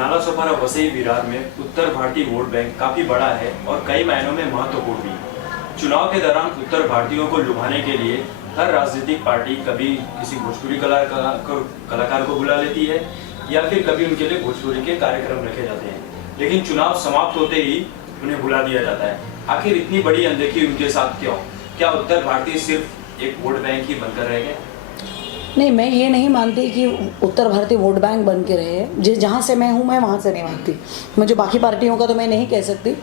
नालासोपारा वसई विरार में उत्तर भारतीय vote bank काफी बड़ा है और कई मायनों में महत्वपूर्ण भी। चुनाव के दौरान उत्तर भारतीयों को लुभाने के लिए हर राजनीतिक पार्टी कभी किसी भोजपुरी कलाकार को बुला लेती है या फिर कभी उनके लिए भोजपुरी के कार्यक्रम रखे जाते हैं, लेकिन चुनाव समाप्त होते ही उन्हें बुला दिया जाता है। आखिर इतनी बड़ी अनदेखी उनके साथ क्यों? क्या उत्तर भारतीय सिर्फ एक वोट बैंक ही बनकर रह गए? नहीं, मैं ये नहीं मानती कि उत्तर भारतीय वोट बैंक बन के रहे हैं। जिस जहाँ से मैं हूँ मैं वहाँ से नहीं मानती। मैं जो बाकी पार्टियों का तो मैं नहीं कह सकती,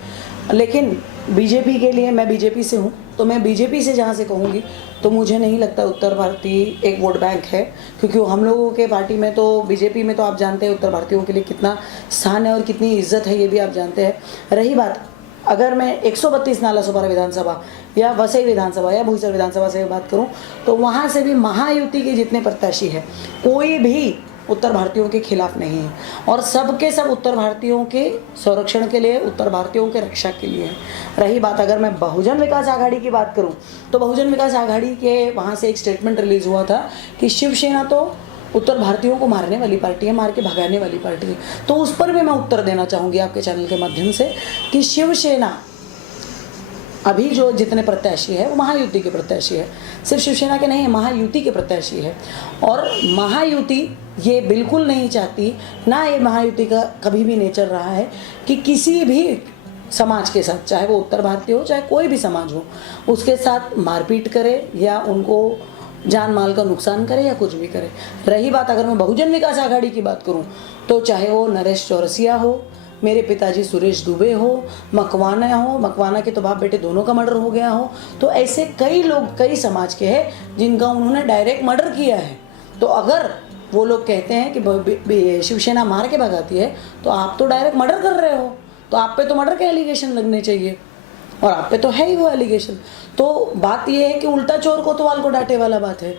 लेकिन बीजेपी के लिए मैं बीजेपी से हूँ तो मैं बीजेपी से जहाँ से कहूँगी तो मुझे नहीं लगता उत्तर भारतीय एक वोट बैंक है, क्योंकि हम लोगों के पार्टी में तो बीजेपी में तो आप जानते हैं उत्तर भारतीयों के लिए कितना स्थान है और कितनी इज्जत है, ये भी आप जानते हैं। रही बात, अगर मैं 132 नालासोपारा विधानसभा या वसई विधानसभा या बोईसर विधानसभा से बात करूं तो वहां से भी महायुति के जितने प्रत्याशी हैं कोई भी उत्तर भारतीयों के खिलाफ नहीं है और सब के सब उत्तर भारतीयों के संरक्षण के लिए, उत्तर भारतीयों के रक्षा के लिए है। रही बात, अगर मैं बहुजन विकास आघाड़ी की बात करूं तो बहुजन विकास आघाड़ी के वहाँ से एक स्टेटमेंट रिलीज हुआ था कि शिवसेना तो उत्तर भारतीयों को मारने वाली पार्टी है, मार के भगाने वाली पार्टी है। तो उस पर भी मैं उत्तर देना चाहूँगी आपके चैनल के माध्यम से कि शिवसेना अभी जो जितने प्रत्याशी है वो महायुति के प्रत्याशी है, सिर्फ शिवसेना के नहीं है, महायुति के प्रत्याशी है। और महायुति ये बिल्कुल नहीं चाहती, ना ये महायुति का कभी भी नेचर रहा है कि किसी भी समाज के साथ, चाहे वो उत्तर भारतीय हो चाहे कोई भी समाज हो, उसके साथ मारपीट करे या उनको जान माल का नुकसान करे या कुछ भी करे। रही बात, अगर मैं बहुजन विकास आघाड़ी की बात करूं तो चाहे वो नरेश चौरसिया हो, मेरे पिताजी सुरेश दुबे हो, मकवाना हो, मकवाना के तो बाप बेटे दोनों का मर्डर हो गया हो, तो ऐसे कई लोग कई समाज के हैं जिनका उन्होंने डायरेक्ट मर्डर किया है। तो अगर वो लोग कहते हैं कि शिवसेना मार के भगाती है तो आप तो डायरेक्ट मर्डर कर रहे हो, तो आप पे तो मर्डर के एलिगेशन लगने चाहिए और आप पे तो है ही वो एलिगेशन। तो बात ये है कि उल्टा चोर कोतवाल को डांटे वाला बात है।